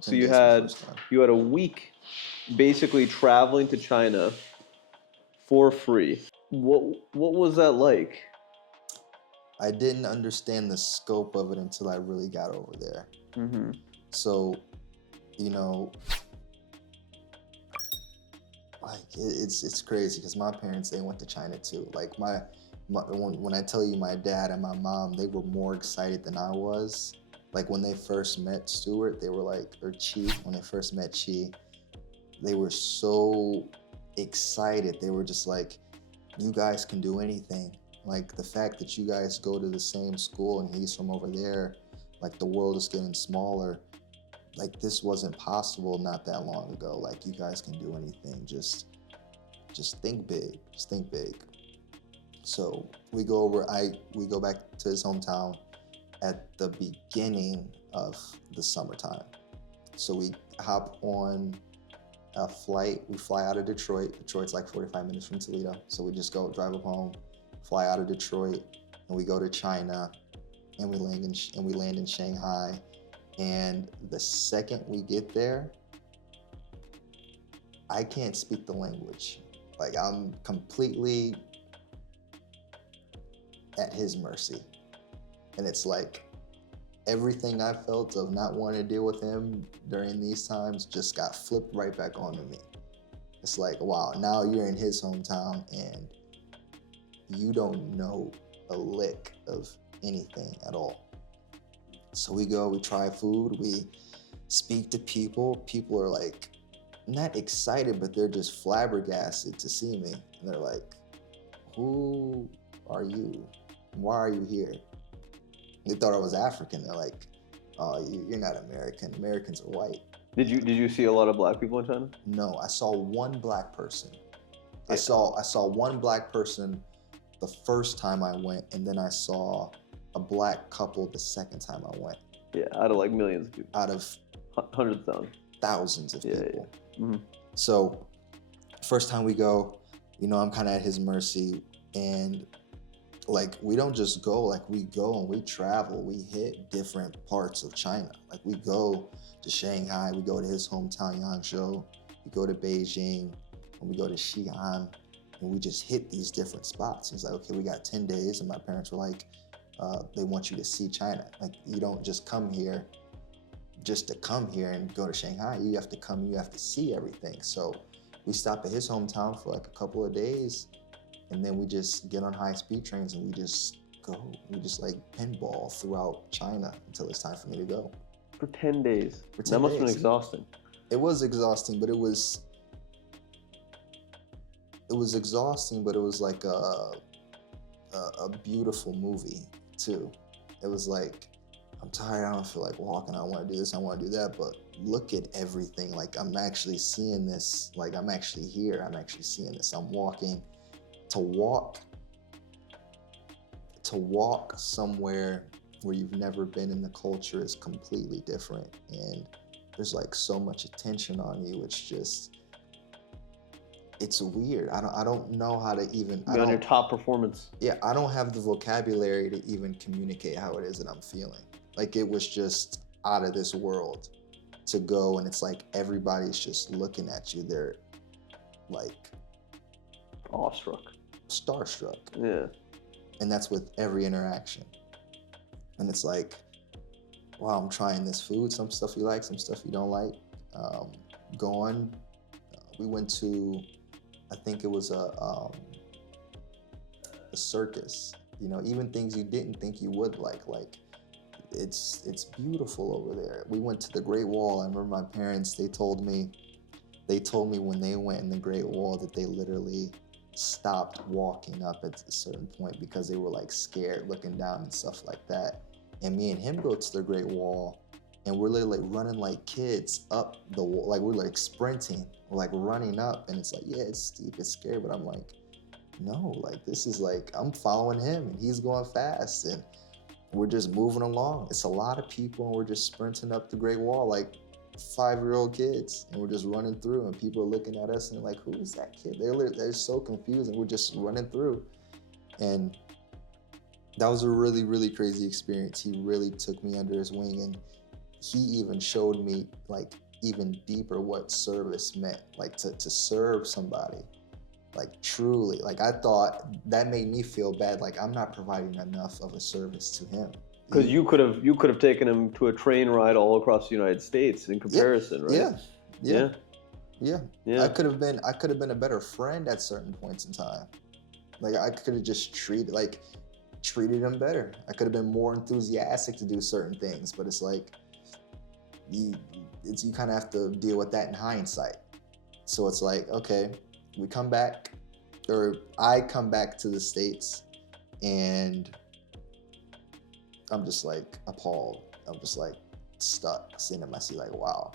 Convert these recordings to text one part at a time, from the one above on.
So you had a week basically traveling to China for free. What was that like? I didn't understand the scope of it until I really got over there. Mm-hmm. So, you know, like it's crazy because my parents, they went to China too. Like when I tell you my dad and my mom, they were more excited than I was. Like when they first met Stuart, they were like, or Chi, when they first met Chi, they were so excited. They were just like, you guys can do anything. Like the fact that you guys go to the same school and he's from over there, like the world is getting smaller. Like this wasn't possible not that long ago. Like you guys can do anything. Just think big. Just think big. So we go back to his hometown at the beginning of the summertime. So we hop on a flight. We fly out of Detroit. Detroit's like 45 minutes from Toledo. So we just go drive up home, fly out of Detroit, and we go to China, and we land in Shanghai. And the second we get there, I can't speak the language. Like I'm completely at his mercy. And it's like everything I felt of not wanting to deal with him during these times just got flipped right back onto me. It's like, wow, now you're in his hometown and you don't know a lick of anything at all. So we go, we try food, we speak to people. People are like, not excited, but they're just flabbergasted to see me. And they're like, who are you? Why are you here? They thought I was African. They're like, oh, you're not American. Americans are white. Did you see a lot of black people in China? No, I saw one black person. Yeah. I saw one black person the first time I went, and then I saw a black couple the second time I went. Yeah, out of like millions of people. Out of hundreds of thousands. Thousands of people. Yeah. Mm-hmm. So first time we go, I'm kind of at his mercy, and like we don't just go, like we go and we travel. We hit different parts of China. Like we go to Shanghai, we go to his hometown Yangzhou, we go to Beijing, and we go to Xi'an, and we just hit these different spots. He's like, okay, we got 10 days, and my parents were like, they want you to see China. Like you don't just come here just to come here and go to Shanghai. You have to come, you have to see everything. So we stop at his hometown for like a couple of days, and then we just get on high-speed trains and we just go. We just like pinball throughout China until it's time for me to go. For 10 days. For 10 that must days. have been exhausting. It was exhausting, but it was exhausting, but it was like a beautiful movie too. It was like, I'm tired, I don't feel like walking, I want to do this, I want to do that, but look at everything. Like I'm actually seeing this, like I'm actually here, I'm actually seeing this. I'm walking. To walk somewhere where you've never been in the culture is completely different, and there's like so much attention on you. It's weird. I don't know how to even. You're on your top performance. Yeah, I don't have the vocabulary to even communicate how it is that I'm feeling. Like it was just out of this world to go, and it's like everybody's just looking at you. They're like awestruck. Starstruck. Yeah. And that's with every interaction. And it's like, wow, I'm trying this food. Some stuff you like, some stuff you don't like. We went to, I think it was a circus. Even things you didn't think you would like it's beautiful over there. We went to the Great Wall. I remember my parents, they told me when they went in the Great Wall that they literally stopped walking up at a certain point because they were like scared looking down and stuff like that. And me and him go to the Great Wall, and we're literally like running like kids up the wall. Like we're like sprinting, we're like running up, and it's like, yeah, it's steep, it's scary, but I'm like, no, like this is like, I'm following him and he's going fast and we're just moving along. It's a lot of people and we're just sprinting up the Great Wall like 5-year-old kids, and we're just running through, and people are looking at us and they're like, who is that kid? They're so confused, and we're just running through. And that was a really, really crazy experience. He really took me under his wing, and he even showed me like even deeper what service meant, like to serve somebody, like truly. Like I thought that made me feel bad, like I'm not providing enough of a service to him. Because you could have taken him to a train ride all across the United States in comparison, right? Yeah, yeah, yeah, yeah. I could have been a better friend at certain points in time. Like I could have just treated him better. I could have been more enthusiastic to do certain things, but it's like you kind of have to deal with that in hindsight. So it's like, okay, we come back, or I come back to the States, and I'm just like appalled. I'm just like stuck, sitting in my seat, like, wow.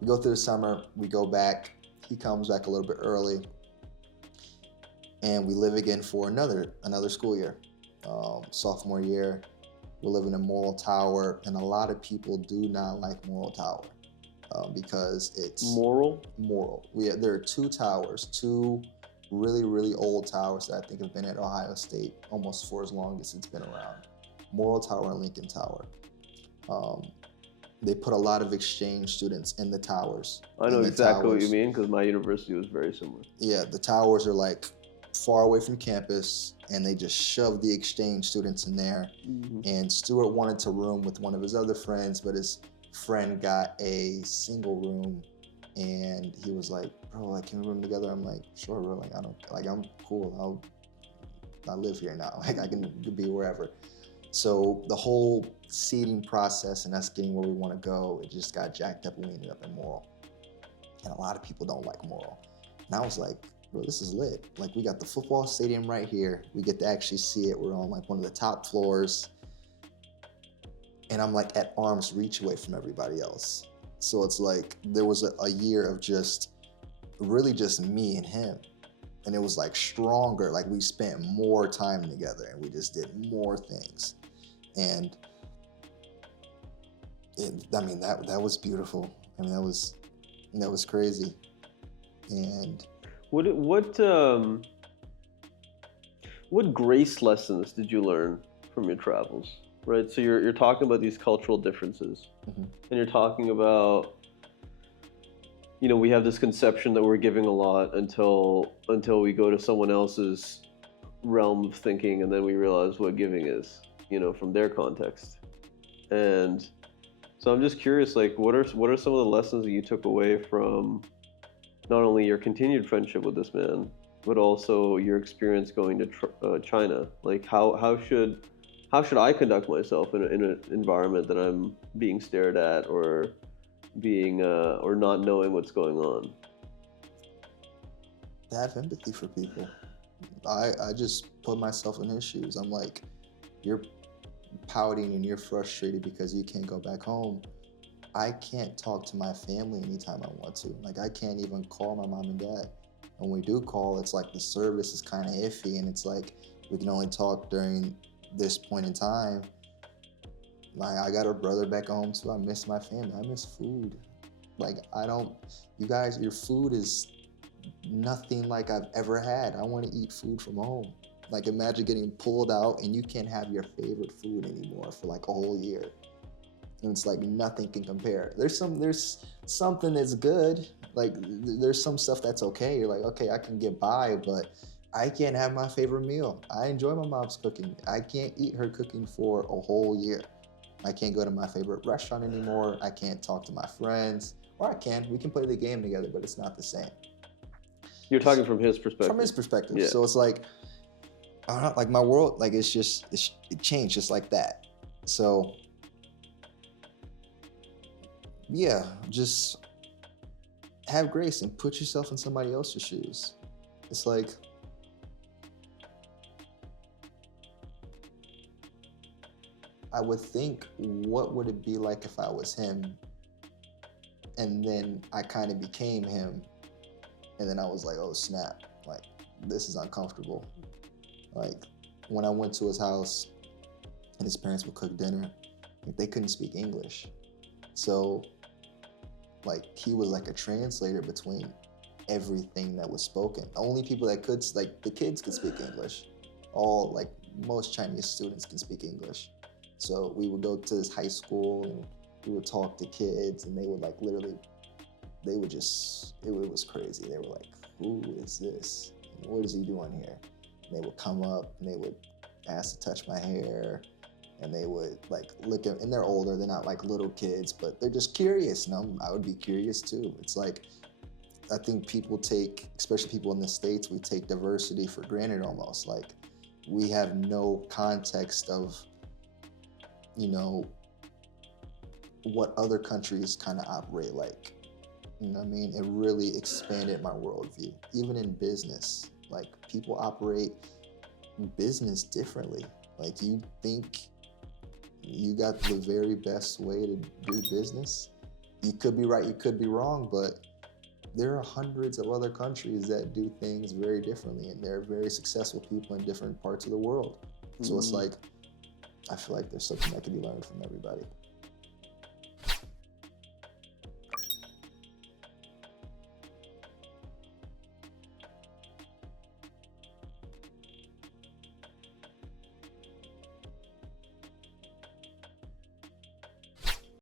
We go through the summer, we go back. He comes back a little bit early, and we live again for another school year. Sophomore year, we're living in Moral Tower, and a lot of people do not like Moral Tower because it's moral. There are two towers, two really, really old towers that I think have been at Ohio State almost for as long as it's been around. Moral Tower and Lincoln Tower. They put a lot of exchange students in the towers. I know exactly what you mean, because my university was very similar. Yeah, the towers are like far away from campus, and they just shoved the exchange students in there. Mm-hmm. And Stuart wanted to room with one of his other friends, but his friend got a single room, and he was like, bro, like, can we room together? I'm like, sure, bro. Like, I'm cool. I live here now. Like, I can be wherever. So the whole seating process and us getting where we want to go, it just got jacked up, and we ended up in Moral. And a lot of people don't like Moral. And I was like, bro, this is lit. Like, we got the football stadium right here. We get to actually see it. We're on like one of the top floors. And I'm like at arm's reach away from everybody else. So it's like there was a year of just really just me and him. And it was like stronger. Like we spent more time together, and we just did more things. And that was beautiful. I mean, that was crazy. And what grace lessons did you learn from your travels? Right, so you're talking about these cultural differences, mm-hmm. and you're talking about, we have this conception that we're giving a lot until we go to someone else's realm of thinking, and then we realize what giving is, from their context. And so I'm just curious, like, what are some of the lessons that you took away from not only your continued friendship with this man, but also your experience going to China? Like, how should I conduct myself in an environment that I'm being stared at, or being or not knowing what's going on? Have empathy for people. I just put myself in his shoes. I'm like, you're pouting and you're frustrated because you can't go back home. I can't talk to my family anytime I want to. Like, I can't even call my mom and dad. When we do call, it's like the service is kind of iffy, and it's like we can only talk during this point in time. I got a brother back home too. I miss my family. I miss food. Like, you guys, your food is nothing like I've ever had. I want to eat food from home. Like, imagine getting pulled out and you can't have your favorite food anymore for like a whole year. And it's like nothing can compare. There's something that's good. Like, there's some stuff that's okay. You're like, okay, I can get by, but I can't have my favorite meal. I enjoy my mom's cooking. I can't eat her cooking for a whole year. I can't go to my favorite restaurant anymore. I can't talk to my friends. Or I can. We can play the game together, but it's not the same. You're talking from his perspective. From his perspective. Yeah. So it's like, like my world, like it changed just like that. So yeah, just have grace and put yourself in somebody else's shoes. It's like, I would think, what would it be like if I was him? And then I kind of became him. And then I was like, oh snap, like, this is uncomfortable. Like, when I went to his house and his parents would cook dinner, they couldn't speak English. So, like, he was like a translator between everything that was spoken. The only people that could, like, the kids could speak English. All, like, most Chinese students can speak English. So we would go to this high school, and we would talk to kids, and they would like literally, they would just, it was crazy. They were like, who is this? What is he doing here? And they would come up and they would ask to touch my hair, and they would like look at, and they're older, they're not like little kids, but they're just curious. And I would be curious too. It's like, I think people take, especially people in the States, we take diversity for granted almost. Like, we have no context of, you know, what other countries kind of operate like. You know what I mean? It really expanded my worldview. Even in business, like, people operate business differently. Like, you think you got the very best way to do business. You could be right, you could be wrong, but there are hundreds of other countries that do things very differently, and they're very successful people in different parts of the world. So it's like, I feel like there's something that can be learned from everybody.